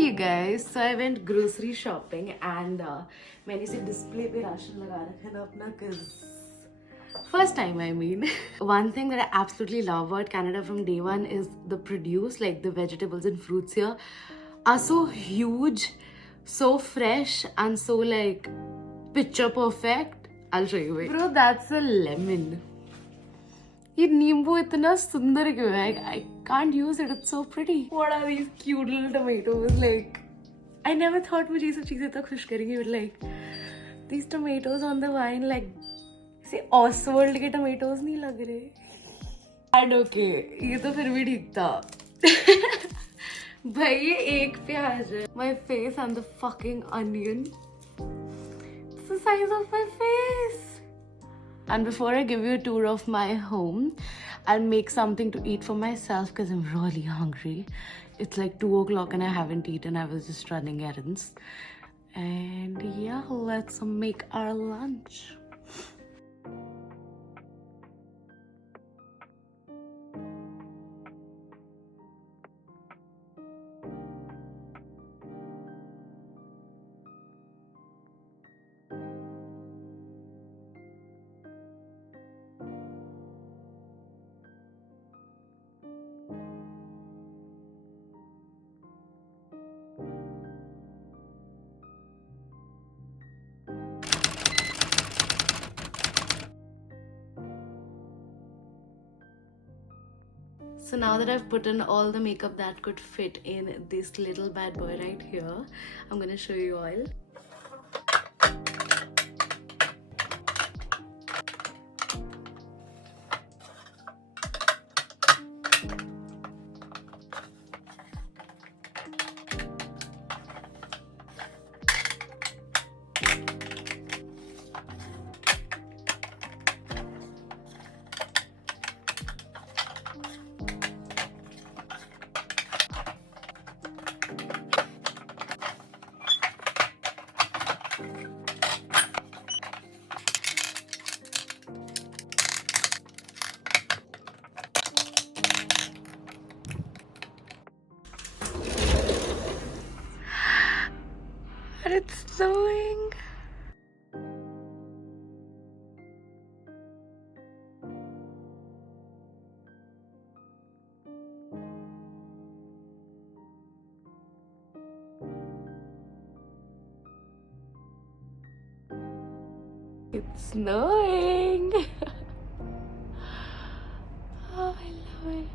you guys. So I went grocery shopping and मैंने इसे display पे राशन लगा रखा था अपना cause first time I mean. One thing that I absolutely love about Canada from day one is the produce, like the vegetables and fruits here are so huge, so fresh and so like picture perfect. I'll show you. Wait. Bro, that's a lemon. ये नींबू इतना सुंदर क्यों है? I can't use it. It's so pretty. What are these cute little tomatoes? Like, I never thought मुझे ये सब चीजें इतना खुश करेंगी. But like, these tomatoes on the vine, like, से ऑसवर्ल्ड के tomatoes नहीं लग रहे. And okay, ये तो फिर भी ठीक था. भाई ये एक प्याज है. My face and the fucking onion. It's the size of my face. And before I give you a tour of my home, I'll make something to eat for myself because I'm really hungry. It's like 2 o'clock and I haven't eaten. I was just running errands. And yeah, let's make our lunch. So now that I've put in all the makeup that could fit in this little bad boy right here, I'm gonna show you all. But it's snowing. It's snowing. Oh, I love it.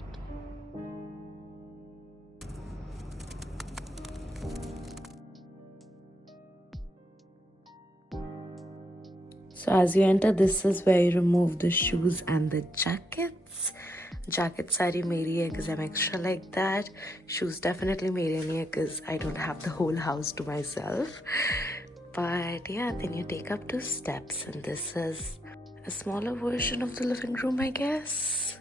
So as you enter, this is where you remove the shoes and the jackets. Jackets सारी मेरी है because I'm extra like that. Shoes definitely मेरे नहीं है because I don't have the whole house to myself. But yeah, then you take up 2 steps and this is a smaller version of the living room, I guess.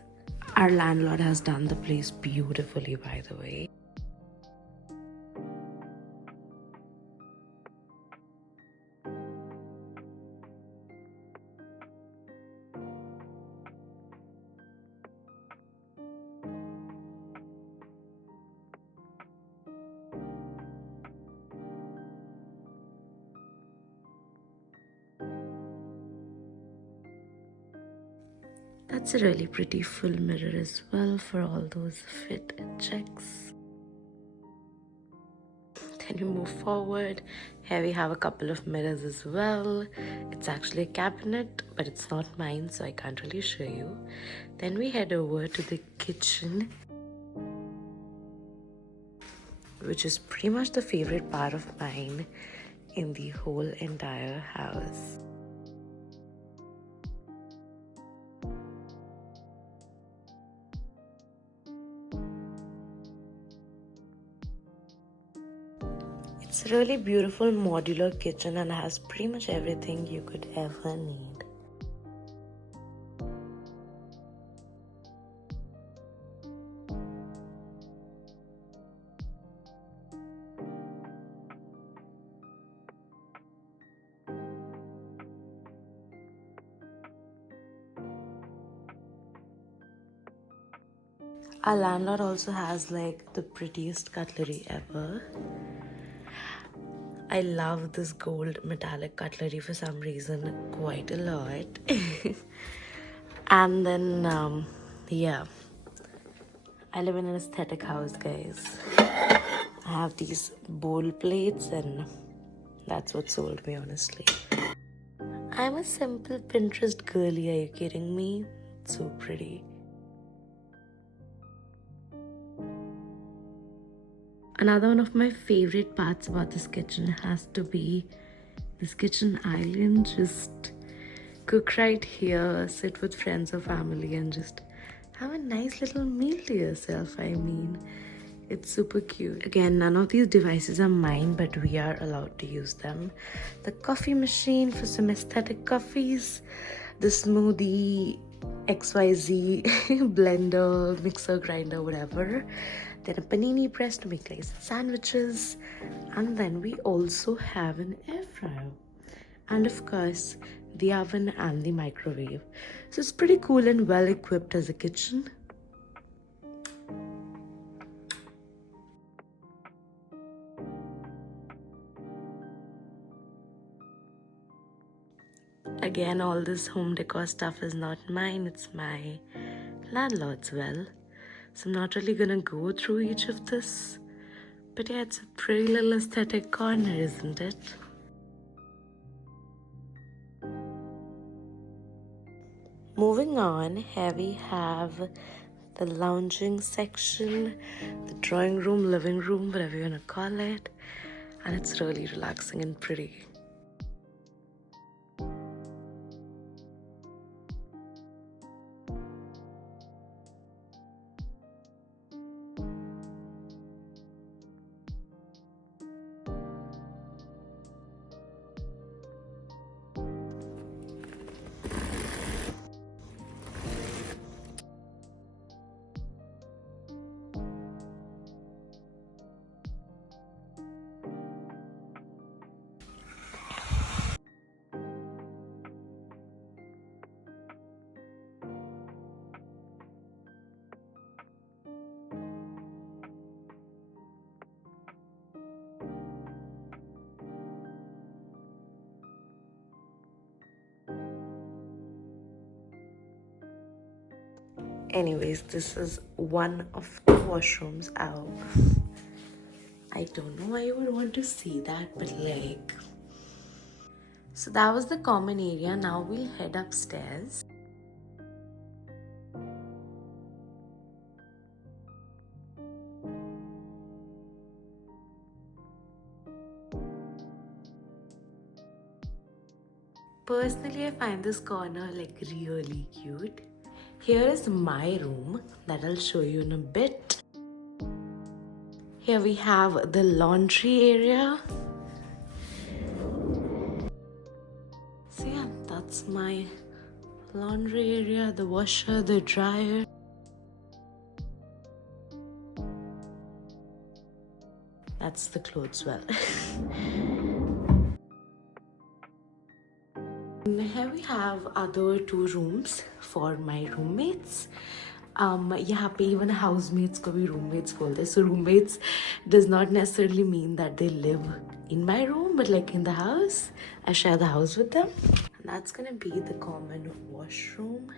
Our landlord has done the place beautifully, by the way. That's a really pretty full mirror as well for all those fit checks. Then you move forward. Here we have a couple of mirrors as well. It's actually a cabinet, but it's not mine, so I can't really show you. Then we head over to the kitchen, which is pretty much the favorite part of mine in the whole entire house. It's a really beautiful modular kitchen and has pretty much everything you could ever need. Our landlord also has like the prettiest cutlery ever. I love this gold metallic cutlery for some reason quite a lot. And then, yeah, I live in an aesthetic house, guys. I have these bowl plates, and that's what sold me, honestly. I'm a simple Pinterest girly, are you kidding me? It's so pretty. Another one of my favorite parts about this kitchen has to be this kitchen island. Just cook right here, sit with friends or family, and just have a nice little meal to yourself. I mean, it's super cute. Again, none of these devices are mine, but we are allowed to use them. The coffee machine for some aesthetic coffees, the smoothie XYZ blender, mixer, grinder, whatever. Then a panini press to make like sandwiches. And then we also have an air fryer. And of course, the oven and the microwave. So it's pretty cool and well equipped as a kitchen. Again, all this home decor stuff is not mine, it's my landlord's. Well, so I'm not really gonna go through each of this, but yeah, it's a pretty little aesthetic corner, isn't it? Moving on, here we have the lounging section, the drawing room, living room, whatever you wanna call it, and it's really relaxing and pretty. Anyways, this is one of the washrooms out. I don't know why you would want to see that, but like... So that was the common area. Now we'll head upstairs. Personally, I find this corner like really cute. Here is my room that I'll show you in a bit. Here we have the laundry area. So yeah, that's my laundry area, the washer, the dryer. That's the clothes well. And here we have other two rooms for my roommates. यहाँ पे even housemates को भी roommates बोलते हैं. So roommates does not necessarily mean that they live in my room, but like in the house. I share the house with them. And that's gonna be the common washroom.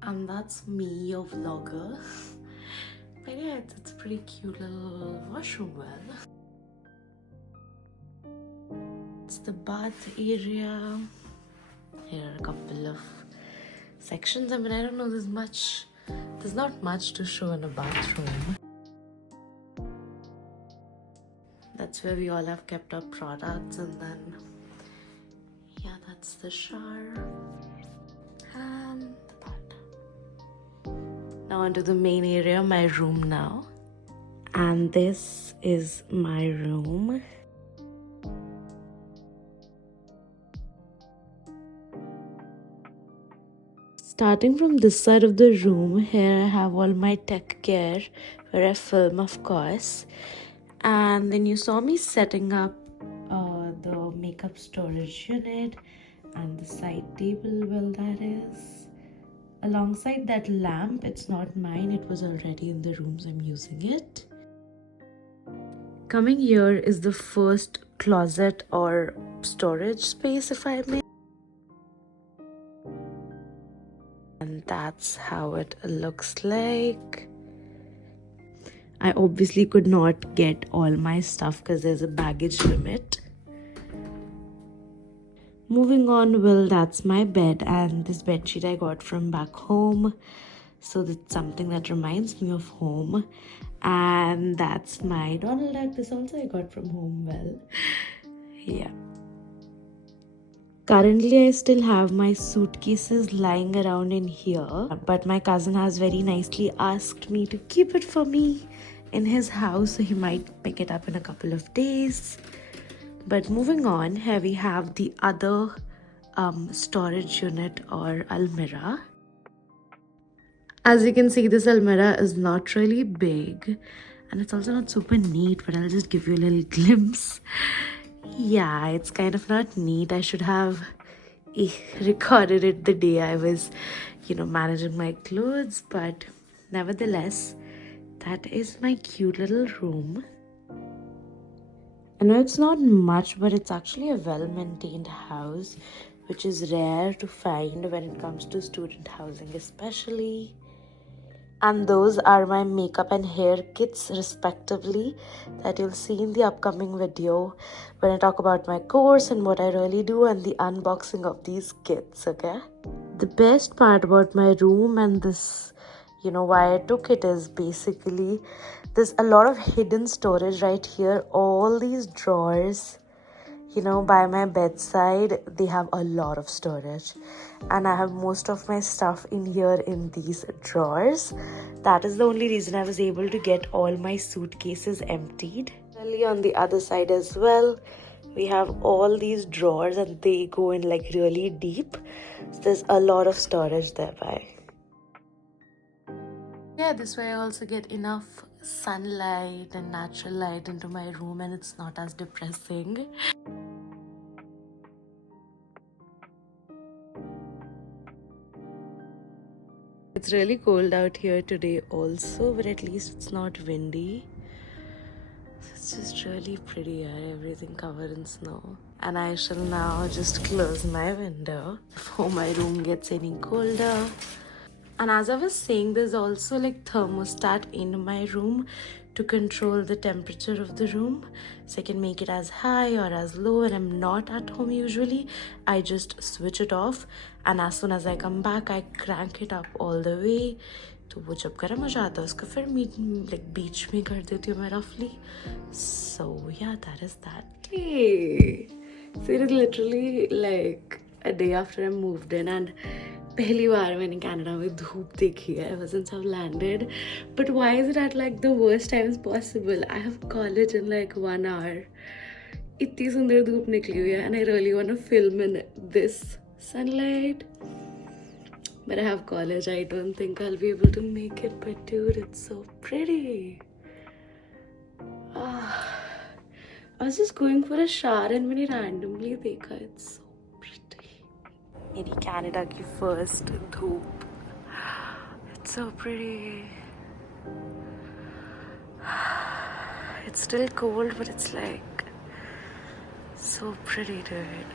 And that's me, your vlogger. But yeah, it's a pretty cute little washroom well. It's the bath area. Here are a couple of sections. I mean, I don't know, there's not much to show in a bathroom. That's where we all have kept our products, and then yeah, that's the shower and the bath. Now onto the main area, my room now. And this is my room. Starting from this side of the room, here I have all my tech gear where I film, of course. And then you saw me setting up the makeup storage unit. And the side table, well, that is alongside that lamp. It's not mine, it was already in the rooms. I'm using it. Coming here is the first closet or storage space, if I may. And that's how it looks like. I obviously could not get all my stuff because there's a baggage limit. Moving on, well, that's my bed, and this bedsheet I got from back home. So that's something that reminds me of home. And that's my Donald duck. This also I got from home. Well, yeah. Currently, I still have my suitcases lying around in here, but my cousin has very nicely asked me to keep it for me in his house, so he might pick it up in a couple of days. But moving on, here we have the other storage unit or almirah. As you can see, this almirah is not really big and it's also not super neat, but I'll just give you a little glimpse. Yeah, it's kind of not neat. I should have recorded it the day I was, managing my clothes, but nevertheless, that is my cute little room. I know it's not much, but it's actually a well-maintained house, which is rare to find when it comes to student housing especially. And those are my makeup and hair kits respectively that you'll see in the upcoming video when I talk about my course and what I really do and the unboxing of these kits, okay? The best part about my room and this, why I took it is basically there's a lot of hidden storage right here. All these drawers, by my bedside, they have a lot of storage. And I have most of my stuff in here in these drawers. That is the only reason I was able to get all my suitcases emptied. On the other side as well, we have all these drawers and they go in like really deep. So there's a lot of storage thereby. Yeah, this way I also get enough sunlight and natural light into my room and it's not as depressing. It's really cold out here today also, but at least it's not windy. It's just really pretty here, everything covered in snow. And I shall now just close my window before my room gets any colder. And as I was saying, there's also like thermostat in my room to control the temperature of the room. So I can make it as high or as low. When I'm not at home usually, I just switch it off. And as soon as I come back, I crank it up all the way. तो वो जब गर्म हो जाता है उसको फिर like बीच में कर देती हूँ मैं roughly. So yeah, that is that. Hey, so it is literally like a day after I moved in and पहली बार मैंने कनाडा में धूप देखी है ever since I've landed. But why is it at like the worst times possible? I have college in like 1 hour. इतनी सुंदर धूप निकली हुई है and I really want to film in this sunlight. But I have college. I don't think I'll be able to make it. But dude, it's so pretty. I was just going for a shower and मैंने randomly देखा. It's so pretty. मेरी Canada की first धूप. It's so pretty. It's still cold, but it's like so pretty, dude.